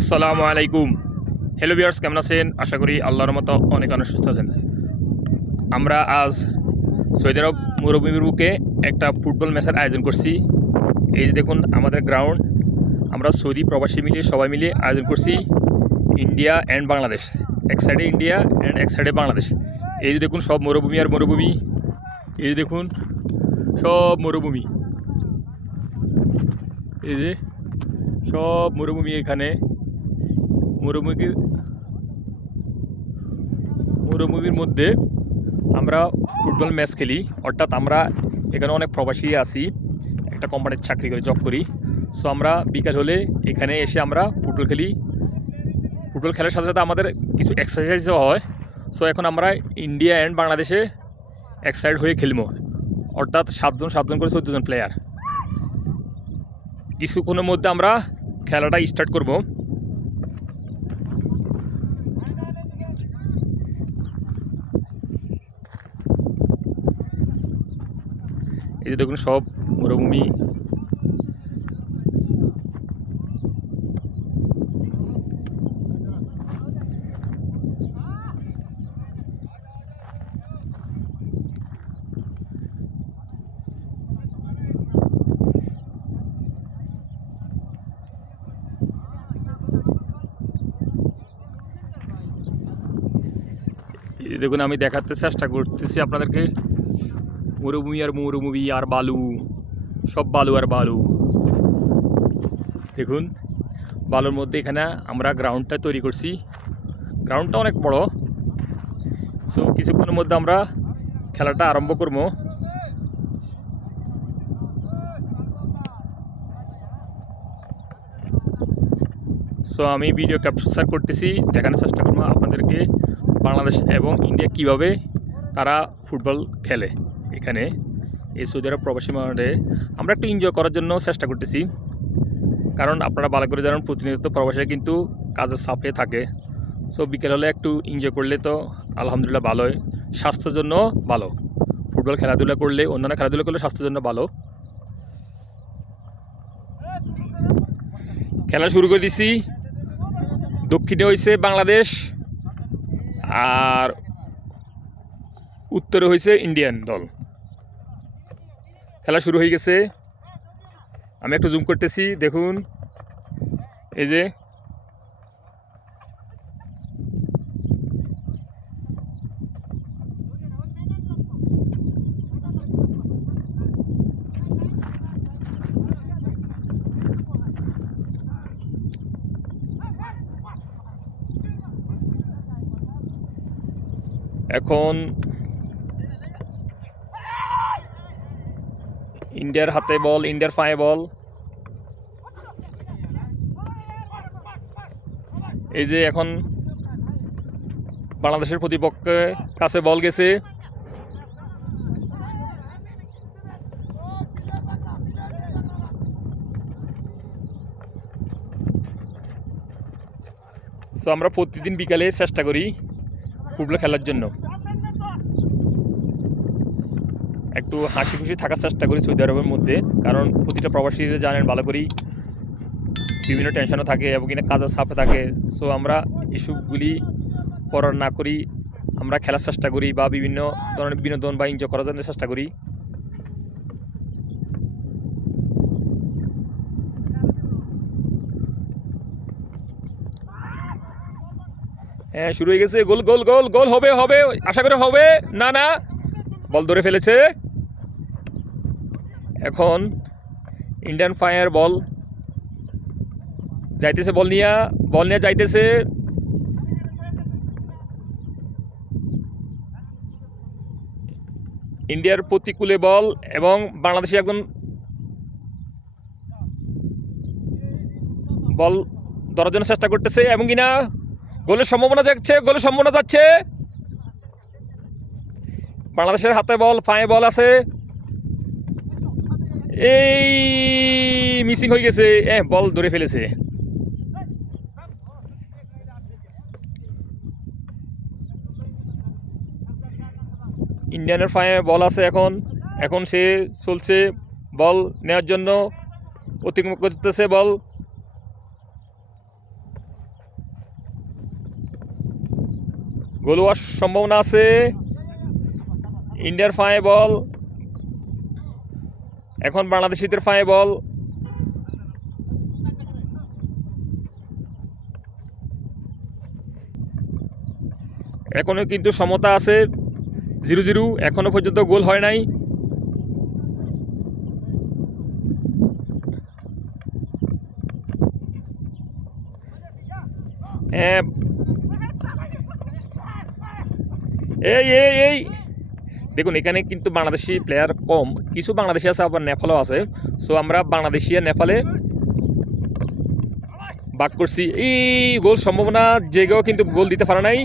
আসসালামু আলাইকুম। হ্যালো বিয়ার্স কেমন আছেন? আশা করি আল্লাহর মতো অনেক অনেক সুস্থ আছেন। আমরা আজ সৌদি আরব মরুভূমির বুকে একটা ফুটবল ম্যাচের আয়োজন করছি। এই যে দেখুন, আমাদের গ্রাউন্ড আমরা সৌদি প্রবাসী মিলিয়ে সবাই মিলিয়ে আয়োজন করছি ইন্ডিয়া অ্যান্ড বাংলাদেশ। এক সাইডে ইন্ডিয়া অ্যান্ড এক সাইডে বাংলাদেশ। এই যে দেখুন, সব মরুভূমি আর মরুভূমি। এই যে দেখুন, সব মরুভূমি। এই যে সব মরুভূমি এখানে। মরুভূমি মরুভূমির মধ্যে আমরা ফুটবল ম্যাচ খেলি। অর্থাৎ আমরা এখানে অনেক প্রবাসী আছি, একটা কোম্পানির চাকরি করে জব করি। সো আমরা বিকাল হলে এখানে এসে আমরা ফুটবল খেলি। ফুটবল খেলার সাথে সাথে আমাদের কিছু এক্সারসাইজও হয়। সো এখন আমরা ইন্ডিয়া অ্যান্ড বাংলাদেশে এক সাইড হয়ে খেলব। অর্থাৎ সাতজন সাতজন করে চোদ্দজন প্লেয়ার কিছুক্ষণের মধ্যে আমরা খেলাটা স্টার্ট করব। এই যে দেখুন সব মরুভূমি। দেখুন আমি দেখাতে চেষ্টা করতেছি আপনাদেরকে। মরুভূমি আর মরুভূমি আর বালু, সব বালু আর বালু। দেখুন, বালুর মধ্যে এখানে আমরা গ্রাউন্ডটা তৈরি করছি। গ্রাউন্ডটা অনেক বড়। সো কিছুক্ষণের মধ্যে আমরা খেলাটা আরম্ভ করব। সো আমি ভিডিও ক্যাপচার করতেছি। দেখানোর চেষ্টা করব আপনাদেরকে বাংলাদেশ এবং ইন্ডিয়া কীভাবে তারা ফুটবল খেলে। এখানে এই সৌদি আরব প্রবাসী মাঠে আমরা একটু এনজয় করার জন্য চেষ্টা করতেছি। কারণ আপনারা ভালো করে জানেন, প্রতিনিয়ত প্রবাসীরা কিন্তু কাজের চাপে থাকে। সো বিকেল হলে একটু এনজয় করলে তো আলহামদুলিল্লাহ ভালোই। স্বাস্থ্যের জন্য ভালো। ফুটবল খেলাধুলা করলে, অন্যান্য খেলাধুলা করলে স্বাস্থ্যের জন্য ভালো। খেলা শুরু করে দিছি। দক্ষিণে হয়েছে বাংলাদেশ আর উত্তরে হয়েছে ইন্ডিয়ান দল। খেলা শুরু হয়ে গেছে। আমি একটু জুম করতেছি দেখুন। এই যে। এখন ইন্ডিয়ার হাতে বল, ইন্ডিয়ার পায়ে বল। এই যে এখন বাংলাদেশের প্রতিপক্ষের কাছে বল গেছে। সো আমরা প্রতিদিন বিকালে চেষ্টা করি ফুটবল খেলার জন্য। একটু হাসি খুশি থাকার চেষ্টা করি সৌদি আরবের মধ্যে, কারণ প্রতিটা প্রবাসীরা জানেন ভালো করেই বিভিন্ন টেনশনও থাকে এবং কিনা কাজের চাপে থাকে। সো আমরা এসবগুলি পড়ার না করি, আমরা খেলার চেষ্টা করি বা বিভিন্ন ধরনের বিনোদন বা এনজয় করার জন্য চেষ্টা করি। হ্যাঁ শুরু হয়ে গেছে। গোল গোল গোল গোল হবে হবে। আশা করে হবে। না না। বল ধরে ফেলেছে। এখন ইন্ডিয়ান ফায়ার বল যাইতেছে বল নিয়া বল নিয়ে যাইতেছে। ইন্ডিয়ার প্রতিকূলে বল এবং বাংলাদেশে একজন বল ধরার জন্য চেষ্টা করতেছে এবং কিনা গোলের সম্ভাবনা যাচ্ছে গোলের সম্ভাবনা যাচ্ছে। বাংলাদেশের হাতে বল পায়ে বল আছে। এই মিসিং হয়ে গেছে। এ বল ধরে ফেলেছে। ইন্ডিয়ানের ফায়ে বল আছে এখন। এখন সে চলছে বল নেওয়ার জন্য। অতিক্রম করতেছে বল। গোলোয়ার সম্ভাবনা আছে। ইন্ডিয়ার ফায়ে বল। এখন বাংলাদেশিদের ফাঁয়ে বল। এখনও কিন্তু সমতা আছে। জিরো জিরো, এখনও পর্যন্ত গোল হয় নাই। এই এই এই। দেখুন, এখানে কিন্তু বাংলাদেশি প্লেয়ার কম, কিছু বাংলাদেশি আছে, আবার নেপালও আছে। সো আমরা বাংলাদেশি আর নেপালে বাক করছি। এই গোল সম্ভাবনা, জেগেও কিন্তু গোল দিতে পারে নাই।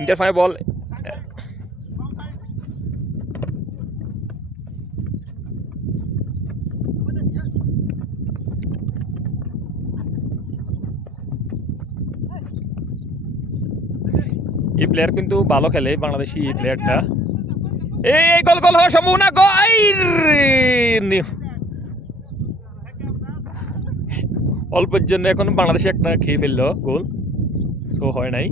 ইন্টারফাই ইন্টার ফাই বল। এই প্লেয়ার কিন্তু ভালো খেলে, বাংলাদেশি এই প্লেয়ারটা এই গোল গোল হওয়ার সম্ভাবনা অল্পের জন্য এখন বাংলাদেশে একটা খেয়ে ফেলল, গোল। সো হয় নাই।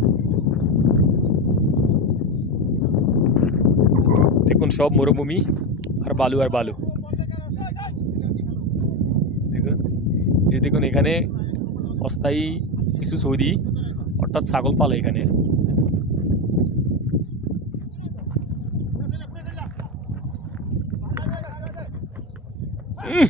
দেখুন সব মরুভূমি, আর বালু আর বালু। দেখুন, এই দেখুন এখানে অস্থায়ী কিছু সৌদি, অর্থাৎ ছাগল পালে এখানে। খেলার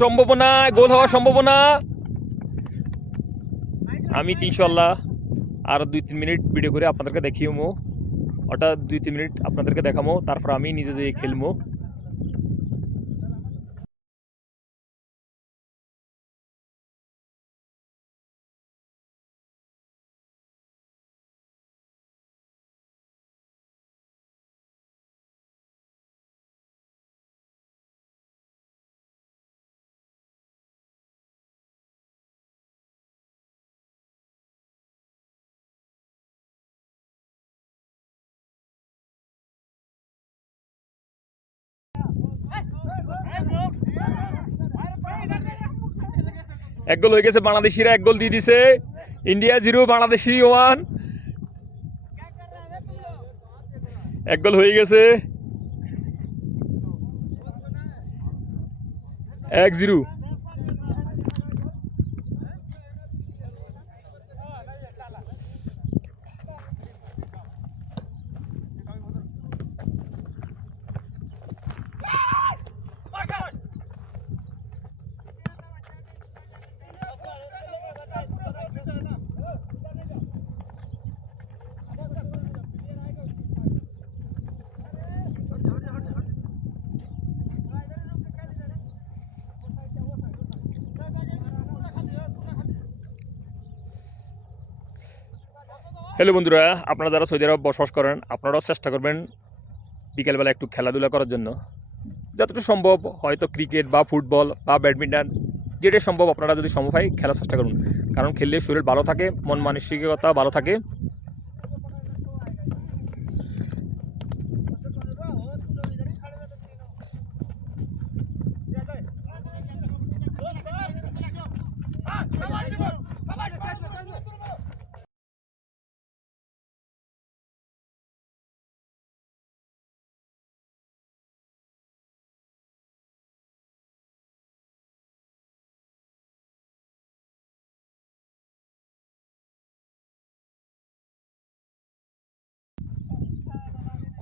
সম্ভাবনা, গোল হওয়ার সম্ভাবনা? আমি ইনশাল্লাহ আর দুই তিন মিনিট ভিডিও করে আপনাদেরকে দেখিয়েমো অর্থাৎ দুই তিন মিনিট আপনাদেরকে দেখামো, তারপর আমি নিজে যেয়ে খেলব এক গোল হয়ে গেছে বাংলাদেশিরা, এক গোল দিয়ে দিছে। India zero, Bangladeshi one. এক গোল হয়ে গেছে। এক জিরো। হ্যালো বন্ধুরা। আপনারা যারা সৌদি আরব বসবাস করেন, আপনারাও চেষ্টা করবেন বিকেলবেলা একটু খেলাধুলা করার জন্য। যতটুকু সম্ভব, হয়তো ক্রিকেট বা ফুটবল বা ব্যাডমিন্টন যেটা সম্ভব আপনারা যদি সম্ভব হয় খেলার চেষ্টা করুন। কারণ খেললে শরীর ভালো থাকে, মন মানসিকতা ভালো থাকে।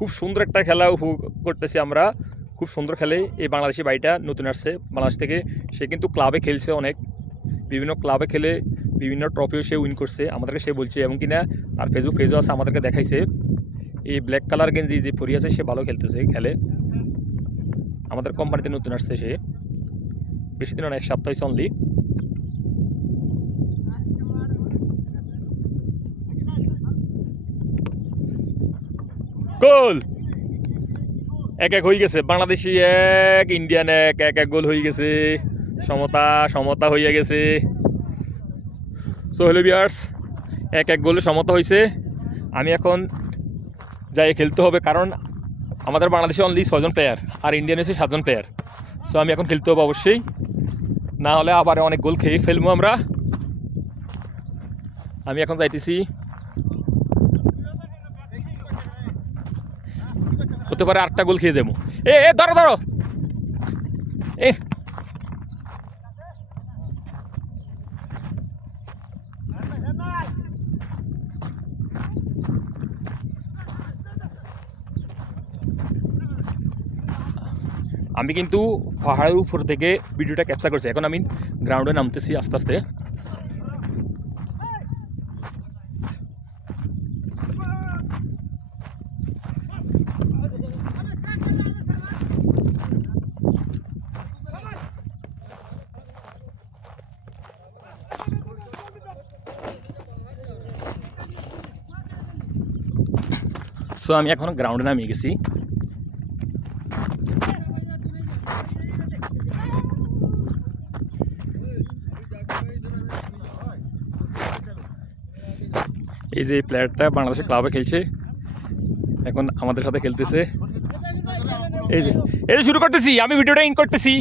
খুব সুন্দর একটা খেলা উপভোগ করতেছি আমরা। খুব সুন্দর খেলে এই বাংলাদেশি বাড়িটা নতুন আসছে। বাংলাদেশ থেকে সে কিন্তু ক্লাবে খেলছে অনেক। বিভিন্ন ক্লাবে খেলে বিভিন্ন ট্রফিও সে উইন করছে, আমাদেরকে সে বলছে এবং কিনা তার ফেসবুক পেজও আছে, আমাদেরকে দেখাইছে। এই ব্ল্যাক কালার গেঞ্জি যে পরি আছে, সে ভালো খেলতেছে খেলে। আমাদের কোম্পানিতে নতুন আসছে সে। বেশি দিন অনেক সপ্তাহ অনলি গোল। এক এক হয়ে গেছে। বাংলাদেশি এক, ইন্ডিয়ান এক এক এক গোল হয়ে গেছে। সমতা সমতা হইয়া গেছে। সো হ্যালো বিয়ার্স, এক এক গোলে সমতা হয়েছে আমি এখন যাই খেলতে হবে, কারণ আমাদের বাংলাদেশে অনলি ছজন প্লেয়ার আর ইন্ডিয়ান এসে সাতজন প্লেয়ার সো আমি এখন খেলতে হবে অবশ্যই। না হলে আবার অনেক গোল খেয়ে ফেলব আমরা। আমি এখন যাইতেছি। হতে পারে আটটা গোল খেয়ে যাব। এ এ, ধরো ধরো। এ। আমি কিন্তু পাহাড়ের উপর থেকে ভিডিওটা ক্যাপচার করছি। এখন আমি গ্রাউন্ডে নামতেছি আস্তে আস্তে। সো আমি এখন গ্রাউন্ডে নামিয়ে গেছি। এই যে প্লেয়ারটা বাংলাদেশের ক্লাবে খেলছে, এখন আমাদের সাথে খেলতেছে। এই যে, এই শুরু করতেছি, আমি ভিডিওটা ইন করতেছি।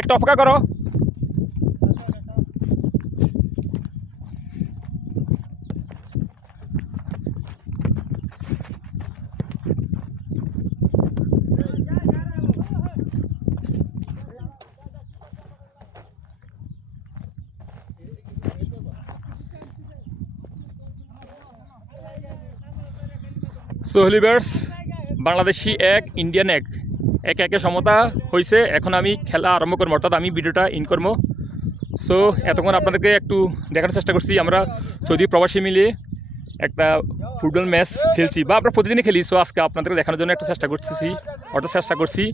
একটা অপেক্ষা করো। সোহলিবার্স বাংলাদেশি এক, ইন্ডিয়ান এক। এক একে সমতা হয়েছে এখন আমি খেলা আরম্ভ করব, অর্থাৎ আমি ভিডিওটা ইন করব। সো এতক্ষণ আপনাদেরকে একটু দেখার চেষ্টা করছি, আমরা সৌদি প্রবাসী মিলিয়ে একটা ফুটবল ম্যাচ খেলছি, বা আমরা প্রতিদিনই খেলি। সো আজকে আপনাদেরকে দেখানোর জন্য একটা চেষ্টা করতেছি, অর্থাৎ চেষ্টা করছি,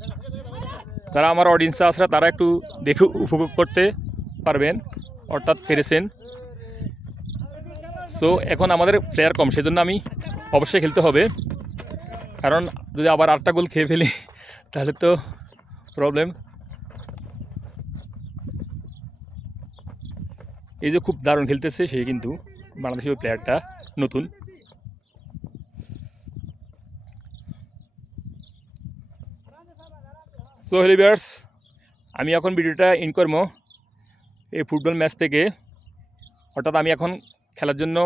যারা আমার অডিয়েন্সে আসলে তারা একটু দেখে উপভোগ করতে পারবেন, অর্থাৎ ফেরেছেন। সো এখন আমাদের প্লেয়ার কম, সেজন্য আমি অবশ্যই খেলতে হবে। কারণ যদি আবার আটটা গোল খেয়ে ফেলি, তাহলে তো প্রবলেম এই যে খুব দারুণ খেলতেছে সে কিন্তু বাংলাদেশের ওই প্লেয়ারটা নতুন। সো হেলিবিয়ার্স আমি এখন ভিডিওটা ইন করব এই ফুটবল ম্যাচ থেকে। অর্থাৎ আমি এখন খেলার জন্য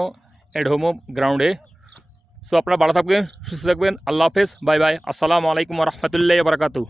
অ্যাড হোমো গ্রাউন্ডে সো আপনারা ভালো থাকবেন সুস্থ থাকবেন আল্লাহ হাফেজ বাই বাই আসসালামু আলাইকুম রহমতুল্লাহ বারকাতু